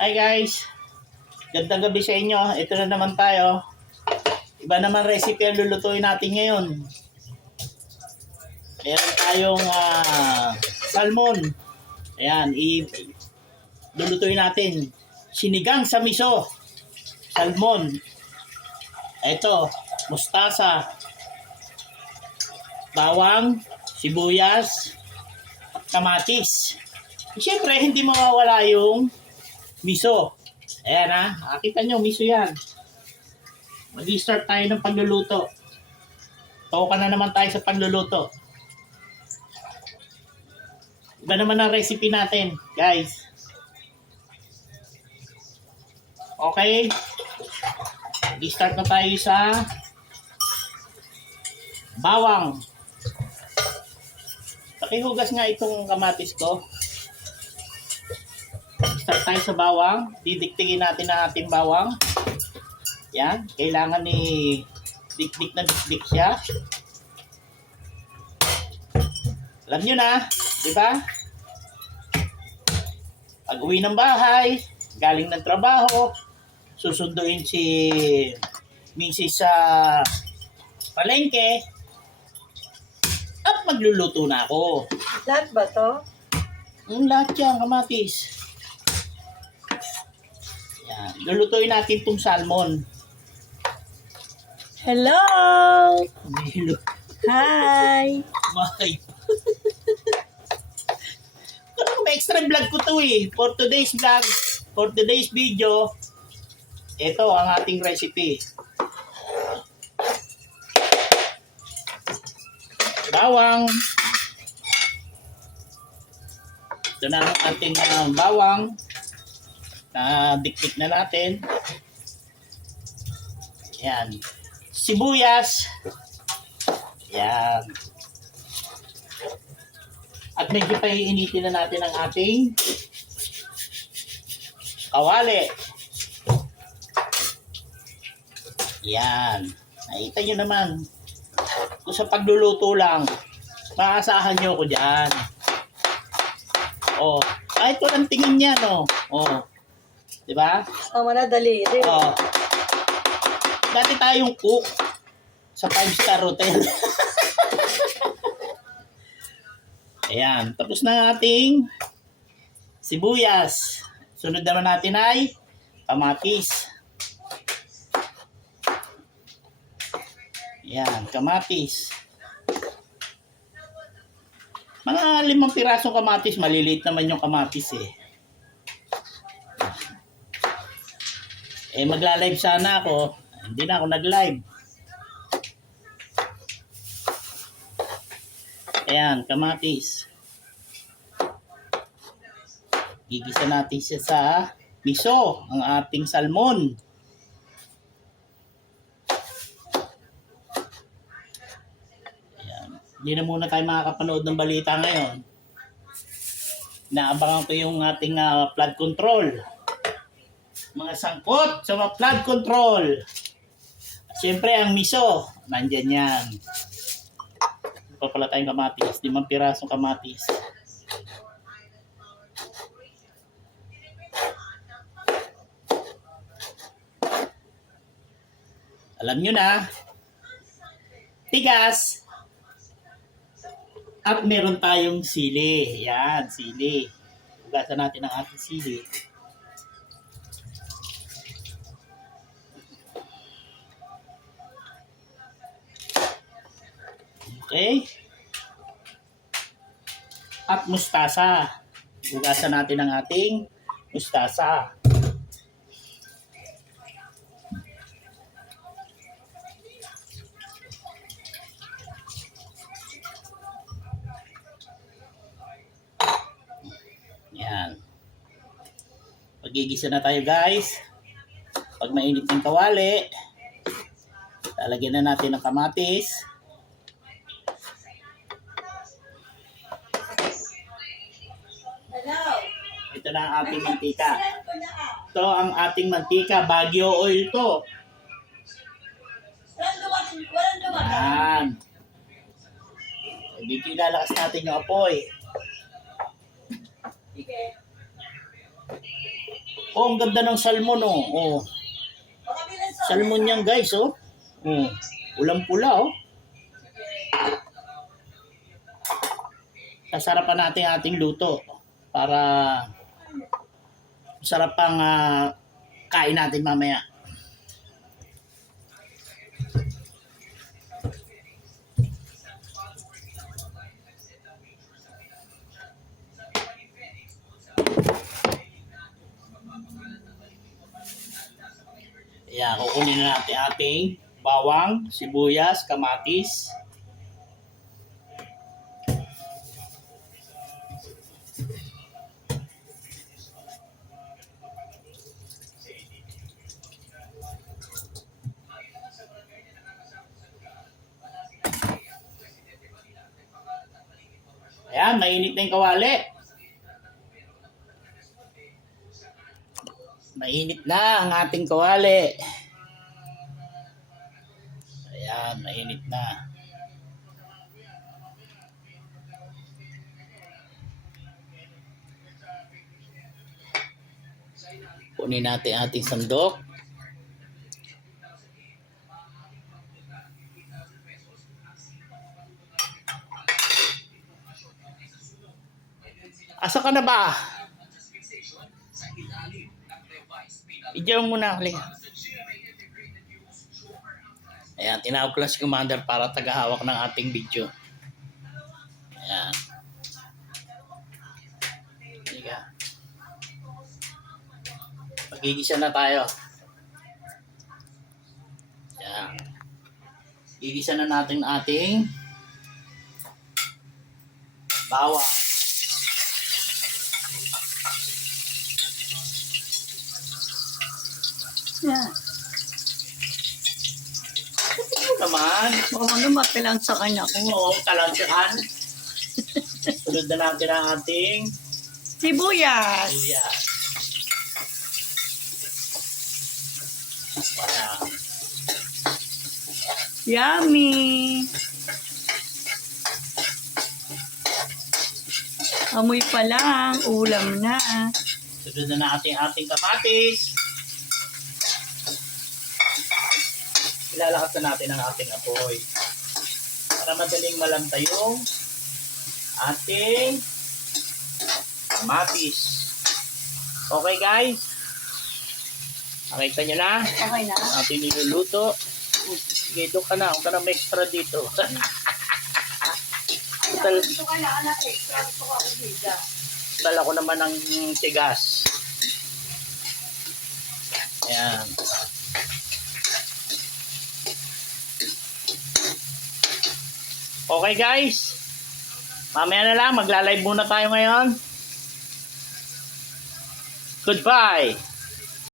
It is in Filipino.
Hi guys, gandang gabi sa inyo. Ito na naman tayo. Iba naman recipe ang lulutuin natin ngayon. Meron tayong salmon. Ayan, lulutuin natin. Sinigang sa miso. Salmon. Ito, mustasa, bawang, sibuyas, kamatis. Siyempre, hindi mawawala yung miso. Ayan ha, kita nyo, miso yan. Mag-start tayo ng pagluluto. Toka na naman tayo sa pagluluto. Iba naman ang recipe natin, guys. Okay. Mag-start na tayo sa bawang. Pakihugas nga itong kamatis ko. Start tayo sa bawang. Didiktikin natin ang ating bawang. Yan. Kailangan ni dikdik na dikdik siya. Alam nyo na. Diba? Pag uwi ng bahay, galing ng trabaho, susunduin si Mrs. sa palengke, at magluluto na ako. Lahat ba to? Lahat yan, kamatis. Yan. Lulutuin natin itong salmon. Hello! Hello. Hi! May. May extra vlog ko to eh. For today's vlog, for today's video, ito ang ating recipe. Bawang. Ito na ang ating bawang. Dikdik na natin. Yan. Sibuyas. Yan. At medyo pa iinitin na natin ang ating kawali. Yan. Nakita nyo naman. Kung sa pagluluto lang, maasahan nyo ko dyan. Oh, kahit walang tingin yan, oh. Oh. Diba? Sama na daliri. Oh. Dati tayong cook sa 5-star hotel. Ayan. Tapos na ating sibuyas. Sunod naman natin ay kamatis. Ayan, kamatis. Mga 5 pirasong kamatis. Maliliit naman yung kamatis eh. Magla-live sana ako. Hindi na ako nag-live. Ayan, kamatis. Gigisa natin siya sa miso, ang ating salmon. Hindi na muna tayo makakapanood ng balita ngayon. Naabangan ko yung ating flood control. Mga sangkot sa mga flood control. At syempre ang miso, nandyan yan. Pa pala tayong kamatis. 5 pirasong kamatis. Alam nyo na. Tigas. At meron tayong sili. Yan, sili. Hugasan natin ang ating sili. Okay. At mustasa. Hugasan natin ang ating mustasa. Yan. Magigisa na tayo guys. Pag mainit ng kawali, lalagyan na natin ng kamatis. Ito na ang ating mantika. Ito ang ating mantika. Baguio oil to. Yan. Dito ilalakas natin yung apoy. Oh, ang ganda ng salmon, oh. Oh. Salmon yan, guys, oh. Oh. Pulang-pula, oh. Sasarapan natin ating luto para sarap pang kain natin mamaya. Ayan, kukunin na natin ating bawang, sibuyas, kamatis. Ayan, mainit na yung kawali. Mainit na ang ating kawali. Ayan, mainit na. Kunin natin ating sandok. Asa ka na ba? I-jam muna. Halika. Ayan, tinawag ko lang si Commander para tagahawak ng ating video. Ayan. Halika. Magigisa na tayo. Ayan. Gigisa na natin ating bawang. Yan. Ito naman. Oo, matilang sa kanya ko. Oo, talansahan. Sunod na natin ang ating Sibuyas. luya. Ayan. Yummy. Amoy pa lang, ulam na. Sunod na natin ating kamatis. Ilalakas na natin ang ating apoy para madaling malanta yung ating kamatis. Okay guys? Nakita nyo na? Okay na? Ating niluluto. Sige, doon ka na. Huwag ka na may extra dito. Gusto ka na, anak, extra. Gusto ka ako dito. Dala ko naman ng tigas. Ayan. Okay guys. Mamaya na lang. Magla-live muna tayo ngayon. Goodbye.